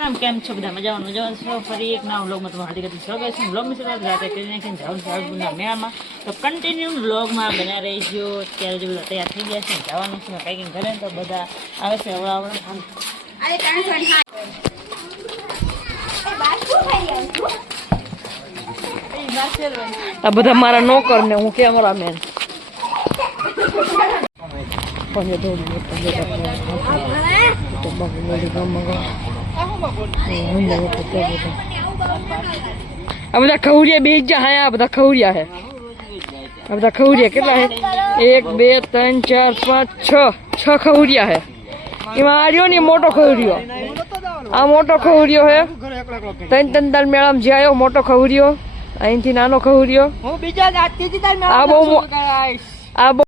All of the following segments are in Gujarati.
સીતારામ કેમ છો બધા મજામાં છો ફરી એક નવા વ્લોગમાં તમારું હાર્દિક સ્વાગત છે વ્લોગની શરૂઆત રાતે કરી નાખીને જવાનું સાળગુના મેળામાં તો કન્ટિન્યુ વ્લોગમાં બના રહીજો અત્યારે જો બધા તૈયાર થઈ ગયા છે જવાનું છે કંઈક ઘરે તો બધા આવે છે આ બધા મારા નોકર ને હું કેમેરામેન આ બધા ખવડિયા બે જા હે આ બધા ખવડિયા હે આ બધા ખવડિયા કેટલા હે 1 2 3 4 5 6 ખવડિયા હે એમાં આ રહ્યો ને મોટો ખવડિયો આ મોટો ખવડિયો હે ત્રણ દાલ મેળામાં જે આવ્યો મોટો ખવડિયો અહીંથી નાનો ખવડિયો આ બહુ આ બહુ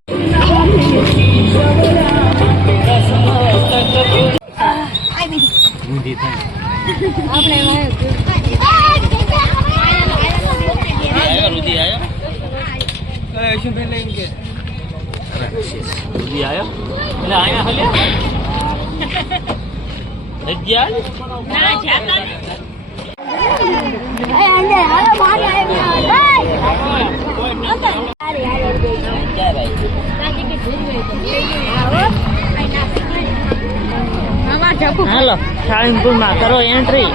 હાલો સાળંગપુરમાં કરો એન્ટ્રી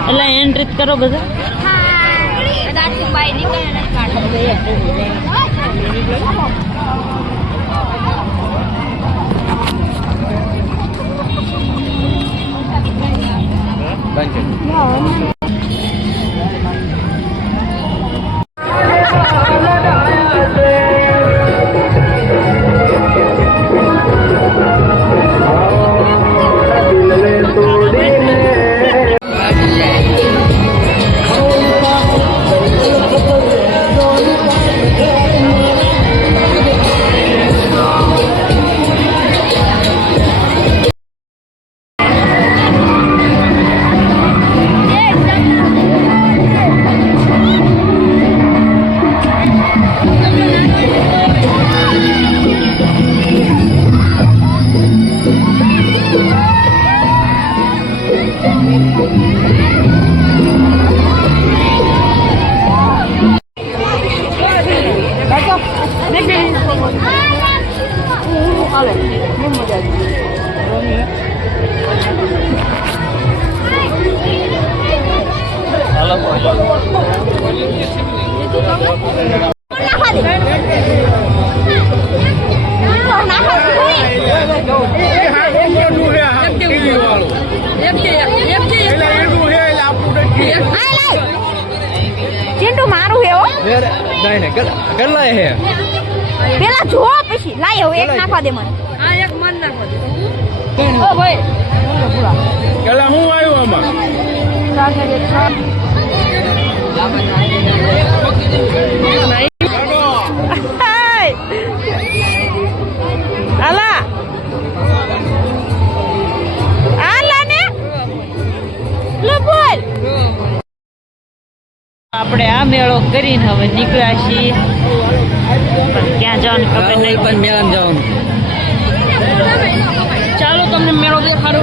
એટલે એન્ટ્રી કરો બધા ચિંટુ મારું હે હો નહીં કેટલા હે પેલા જો પછી લાયો એક નાખવા દે મને આ એક મન નાખવા દે ઓ ભાઈ કેટલા હું આવ્યો આમાં આલા આલા ને લો બોલ આપણે આ મેળો કરીને હવે નીકળ્યા છીએ પણ ક્યાં જવાનું ખબર નહીં પણ મેળામાં જવાનું ચાલો તમને મેળો દેખાડો